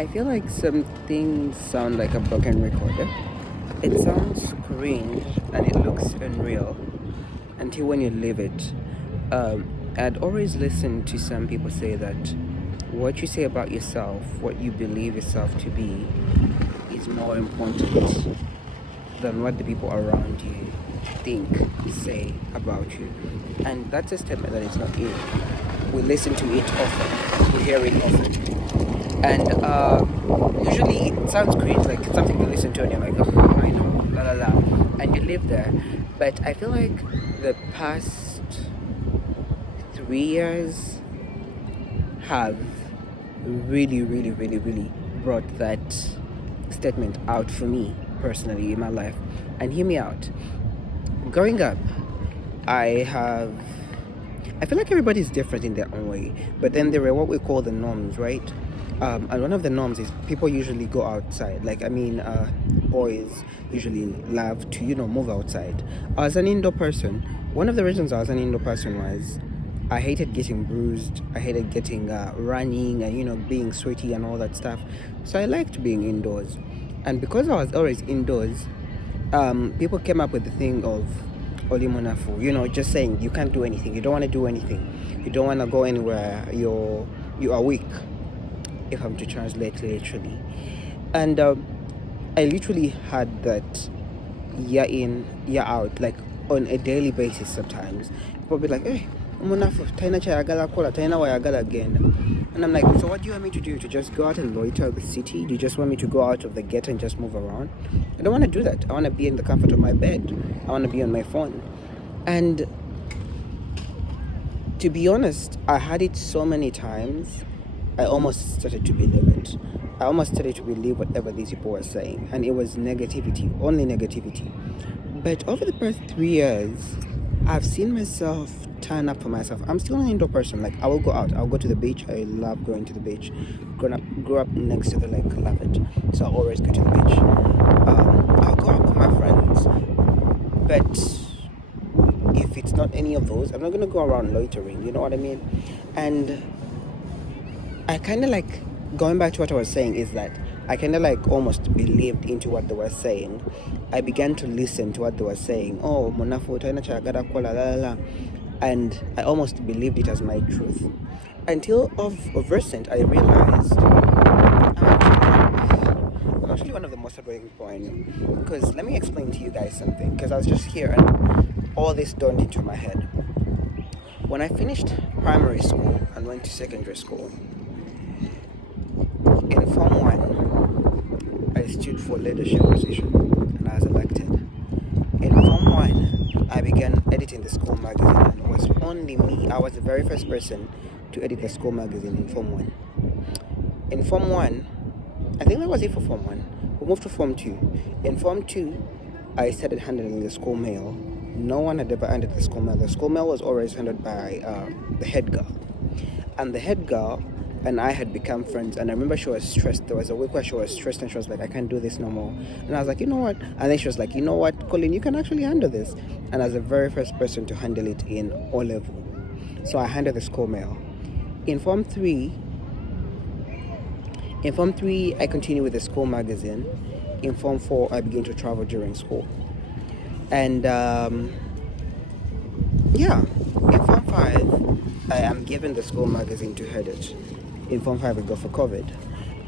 I feel like some things sound like a broken recorder. It sounds cringe and it looks unreal until when you live it. I'd always listen to some people say that what you say about yourself, what you believe yourself to be, is more important than what the people around you think, say about you. And that's a statement that is not new. We listen to it often, we hear it often. And usually it sounds cringe, like it's something you listen to and you're like, oh, I know, la la la. And you live there. But I feel like the past 3 years have really brought that statement out for me personally in my life. And hear me out. Growing up, I have I feel like everybody's different in their own way, but then there are what we call the norms, right? And one of the norms is people usually go outside. Boys usually love to, move outside. As an indoor person, one of the reasons I was an indoor person was I hated getting bruised. I hated getting running and, being sweaty and all that stuff. So I liked being indoors. And because I was always indoors, people came up with the thing of olimunafu, just saying you can't do anything, you don't want to do anything, you don't want to go anywhere, you are weak, if I'm to translate literally. And I literally had that year in, year out, like on a daily basis sometimes. People be like, hey, munafu, taina chayagala kola, taina wayagala again. And I'm like, so what do you want me to do? To just go out and loiter the city? Do you just want me to go out of the gate and just move around? I don't want to do that. I want to be in the comfort of my bed. I want to be on my phone. And to be honest, I had it so many times, I almost started to believe it. I almost started to believe whatever these people were saying. And it was negativity, only negativity. But over the past 3 years, I've seen myself turn up for myself. I'm still an indoor person. Like, I will go out. I'll go to the beach. I love going to the beach. Grew up next to the lake. Love it. So I always go to the beach. I'll go out with my friends. But if it's not any of those, I'm not going to go around loitering. You know what I mean? And I kind of like, going back to what I was saying, is that I kind of like almost believed into what they were saying. I began to listen to what they were saying. Oh, Monafu, taina chagada kola, la la la. And I almost believed it as my truth. Until of recent, I realized I'm actually one of the most annoying people I know. Because let me explain to you guys something. Because I was just here and all this dawned into my head. When I finished primary school and went to secondary school, in Form 1, I stood for leadership position and I was elected. In Form 1, I began editing the school magazine, and it was only me. I was the very first person to edit the school magazine in Form 1. In Form 1, I think that was it for Form 1. We moved to Form 2. In Form 2, I started handling the school mail. No one had ever handled the school mail. The school mail was always handled by the head girl. And the head girl and I had become friends, and I remember she was stressed. There was a week where she was stressed and she was like, I can't do this no more. And I was like, you know what? And then she was like, you know what, Colin, you can actually handle this. And I was the very first person to handle it in O level. So I handled the school mail. In Form 3, I continued with the school magazine. In Form 4, I began to travel during school. And in Form 5, I am given the school magazine to head it. In Form 5, I go for COVID.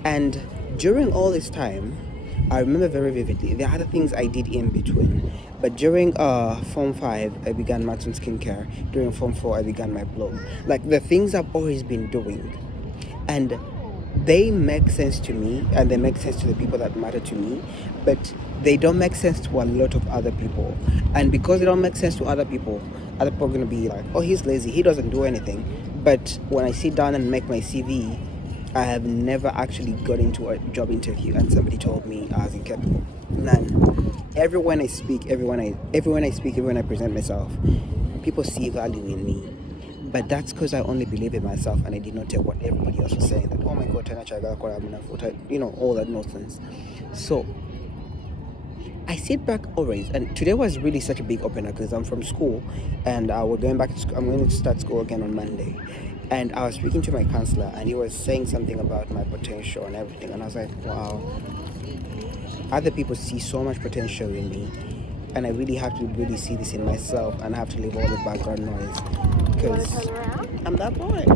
And during all this time, I remember very vividly, there are other things I did in between. But during Form 5, I began Martin Skincare. During Form 4, I began my blog. Like, the things I've always been doing. And they make sense to me, and they make sense to the people that matter to me, but they don't make sense to a lot of other people. And because they don't make sense to other people are going to be like, oh, he's lazy, he doesn't do anything. But when I sit down and make my CV, I have never actually got into a job interview and somebody told me I was incapable. None. Everyone I present myself, people see value in me. But that's because I only believe in myself and I did not take what everybody else was saying. That, oh my God, all that nonsense. So I sit back always, and today was really such a big opener because I'm from school and we're going back to school. I'm going to start school again on Monday. And I was speaking to my counselor, and he was saying something about my potential and everything. And I was like, wow, other people see so much potential in me, and I really have to really see this in myself, and I have to leave all the background noise because I'm that boy.